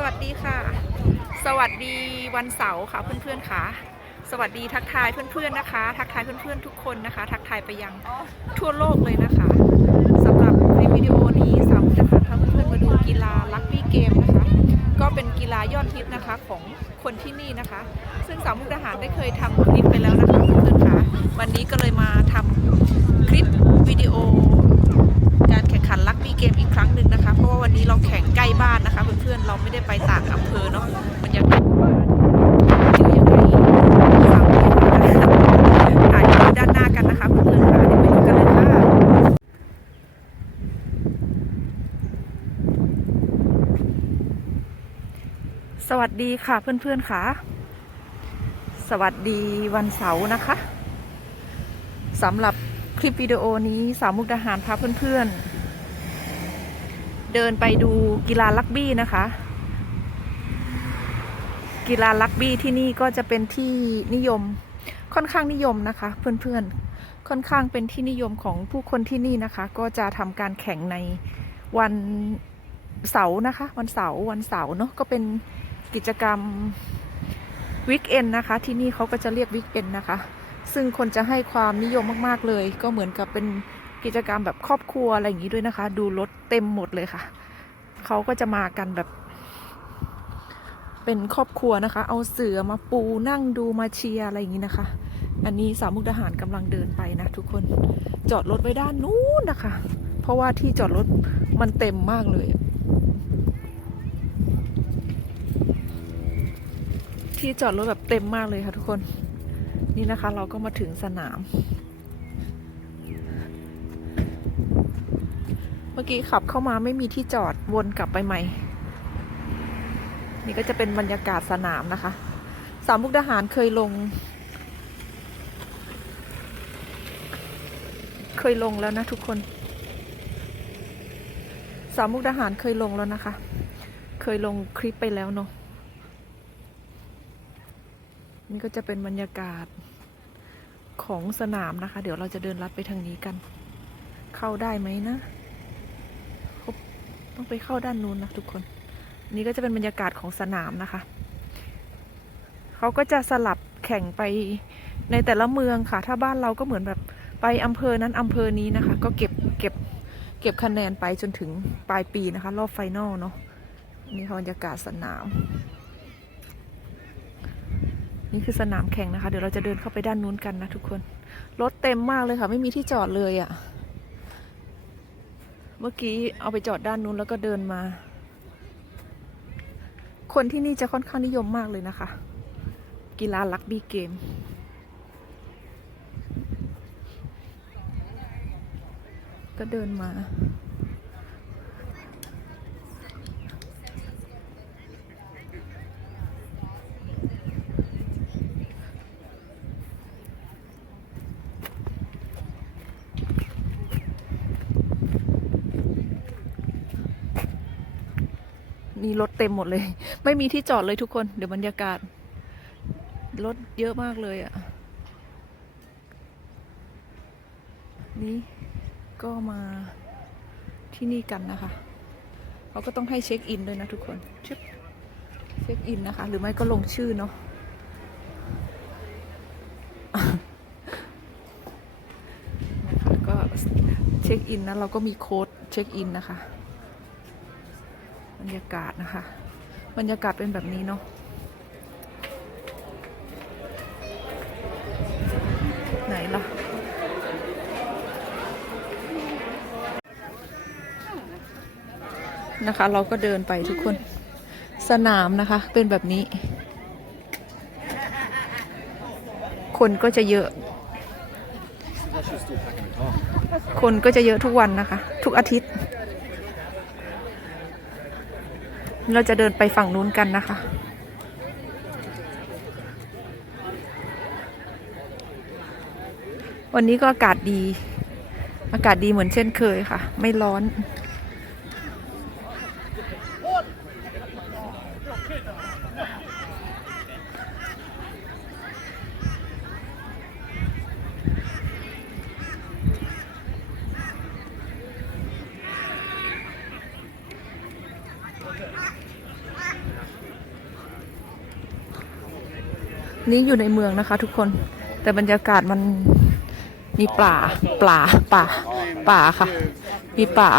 สวัสดีค่ะ สวัสดีวันเสาร์ค่ะเพื่อนๆค่ะ สวัสดีทักทายเพื่อนๆนะคะ ทักทายเพื่อนๆทุกคนนะคะ ทักทายไปยังทั่วโลกเลยนะคะสำหรับคลิปวิดีโอนี้สาวจะพาเพื่อนๆมาดูกีฬาลักบี้เกมนะคะ ก็เป็นกีฬายอดฮิตนะคะของคนที่นี่นะคะ ซึ่งสาวมุกดาหารได้เคยทำคลิปไปแล้วนะคะเพื่อนๆค่ะ วันนี้ก็เลยมาทำ เราไม่ได้ไปต่างอำเภอเนาะมันยังเดี๋ยวยังไงสาวอาจจะด้านหน้ากันนะคะเพื่อนๆค่ะเดี๋ยวไปดูกันเลยค่ะสวัสดีค่ะเพื่อนๆค่ะ สวัสดีวันเสาร์นะคะสำหรับคลิปวิดีโอนี้สาวมุกดาหารพาเพื่อนๆ เดินไปดูกีฬาลักบี้นะคะ กีฬาลักบี้ที่นี่ก็จะเป็นที่นิยมค่อนข้างนิยมนะคะ เพื่อนๆค่อนข้างเป็นที่นิยมของผู้คนที่นี่นะคะ ก็จะทำการแข่งในวันเสาร์นะคะ วันเสาร์วันเสาร์เนาะก็เป็นกิจกรรมวิกเอนนะคะ ที่นี่เขาก็จะเรียกวิกเอนนะคะ ซึ่งคนจะให้ความนิยมมากๆเลย ก็เหมือนกับเป็น กิจกรรมแบบครอบครัวอะไรอย่างนี้ด้วยนะคะ ดูรถเต็มหมดเลยค่ะ เขาก็จะมากันแบบ เป็นครอบครัวนะคะ เอาเสือมาปูนั่งดูมาเชียร์อะไรอย่างนี้นะคะ อันนี้สาวมุกดาหารกำลังเดินไปนะทุกคนจอดรถไว้ด้านนู้นนะคะ เพราะว่าที่จอดรถมันเต็มมากเลย ที่จอดรถแบบเต็มมากเลยค่ะทุกคน นี่นะคะเราก็มาถึงสนาม มื่อกี้ขับเข้ามาไม่มีที่จอดวนกลับไปใหม่ นี่ก็จะเป็นบรรยากาศสนามนะคะ สามมุกดาหารเคยลง เคยลงแล้วนะทุกคน สามมุกดาหารเคยลงแล้วนะคะ เคยลงคลิปไปแล้วเนาะนี่ก็จะเป็นบรรยากาศของสนามนะคะ เดี๋ยวเราจะเดินลัดไปทางนี้กัน เข้าได้ไหมนะ ต้องไปเข้าด้านนู้นนะทุกคน นี่ก็จะเป็นบรรยากาศของสนามนะคะ เขาก็จะสลับแข่งไปในแต่ละเมืองค่ะ ถ้าบ้านเราก็เหมือนแบบไปอำเภอนั้นอำเภอนี้นะคะ ก็เก็บเก็บเก็บคะแนนไปจนถึงปลายปีนะคะ รอบไฟนอลเนาะนี่คือบรรยากาศสนาม นี่คือสนามแข่งนะคะ เดี๋ยวเราจะเดินเข้าไปด้านนู้นกันนะทุกคน รถเต็มมากเลยค่ะ ไม่มีที่จอดเลยอะ่ะ เมื่อกี้เอาไปจอดด้านนู้นแล้วก็เดินมา คนที่นี่จะค่อนข้างนิยมมากเลยนะคะ กีฬาลักบี้เกม ก็เดินมา นี่รถเต็มหมดเลย ไม่มีที่จอดเลยทุกคน เดี๋ยวบรรยากาศ รถเยอะมากเลยอะ่ะ นี่ก็มาที่นี่กันนะคะเขาก็ต้องให้เช็คอินด้วยนะทุกคนเช็คอินนะคะ หรือไม่ก็ลงชื่อเนาะนะคะก็เช็คอินนะเราก็มีโค้ดเช็คอินนะคะ รยากาศนะคะ บรรยากาศเป็นแบบนี้เนาะไหนล่ะนะคะ เราก็เดินไปทุกคน สนามนะคะ เป็นแบบนี้ คนก็จะเยอะ คนก็จะเยอะทุกวันนะคะ ทุกอาทิตย์ เราจะเดินไปฝั่งนู้นกันนะคะ วันนี้ก็อากาศดี อากาศดีเหมือนเช่นเคยค่ะ ไม่ร้อน นี้อยู่ในเมืองนะคะ ทุกคน แต่บรรยากาศมันมีป่าป่าป่าป่าค่ะ มีป่า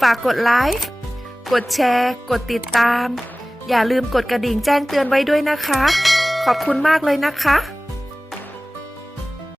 ฝากกดไลค์ กดแชร์ กดติดตาม อย่าลืมกดกระดิ่งแจ้งเตือนไว้ด้วยนะคะ ขอบคุณมากเลยนะคะ